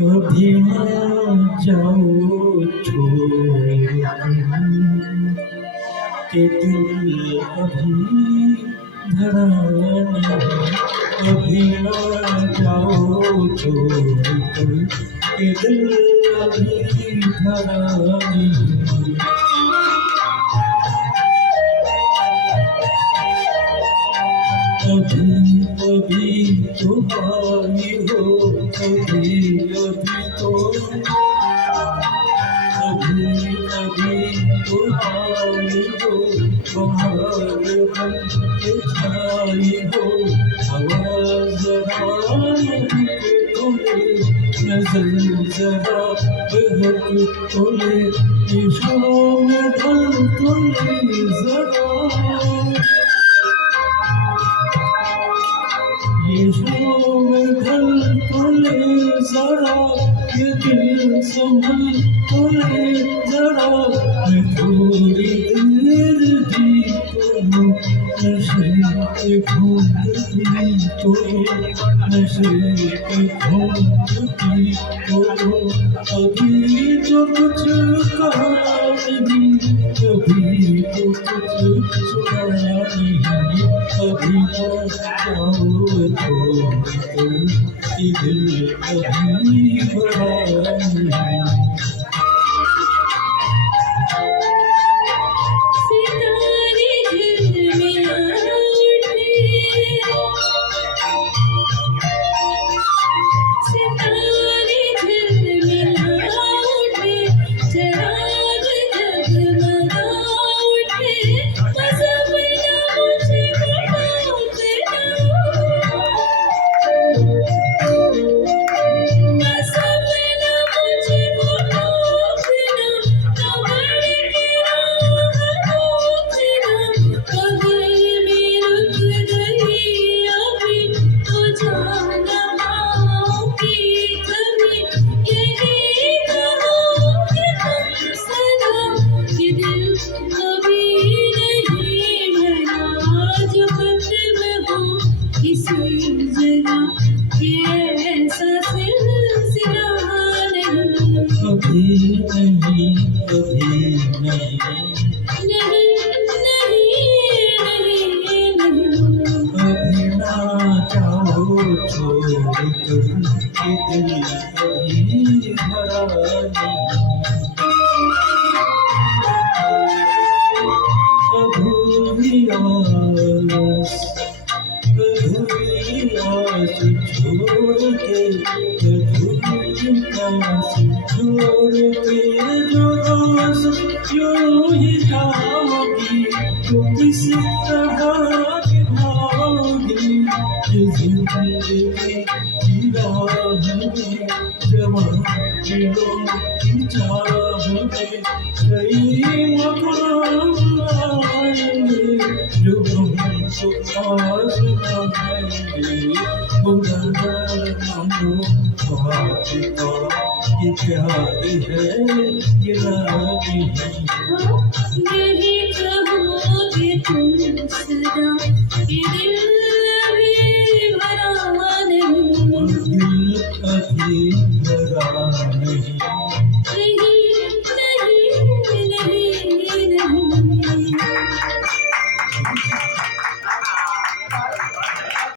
अभी ना जाओ छोड़ के दिल अभी भरा नहीं। अभी ना जाओ छोड़ के दिल अभी भरा नहीं। अभी अभी तो आई हो, अभी अभी तो, अभी अभी तो आई हो, बाहर बन के छाई हो। हवा जरा महक तो ले, नजर जरा बहक तो ले, इश्कों में ढल तो ले जरा। इश्कों में ढल तो ले जरा, ये दिल संभल तो ले जरा। मैं थोड़ी देर भी तो नशे के घूंट भी तो, नशे के घूंट भी तो। अभी तो कुछ कहा नहीं, अभी तो कुछ सुना नहीं। अभी ना जाओ छोड़ कि दिल अभी भरा नहीं। अभी नहीं, अभी नहीं, अभी ना जाओ छोड़ कर कि दिल अभी भरा नहीं। अधूरी आस, अधूरी आस छोड़ के, अधूरी आस छोड़ के जो आस यूं ही जाओगी तो किस तरह निभाओगी। जिंदगी की राह में जवान दिलों की चाह में कई मकाम आएंगे जो हमको पास पाएंगे। खुदा मानो बात का ये प्यार है, ये लागी है। यही कहोगे तुम सदा, ये दिल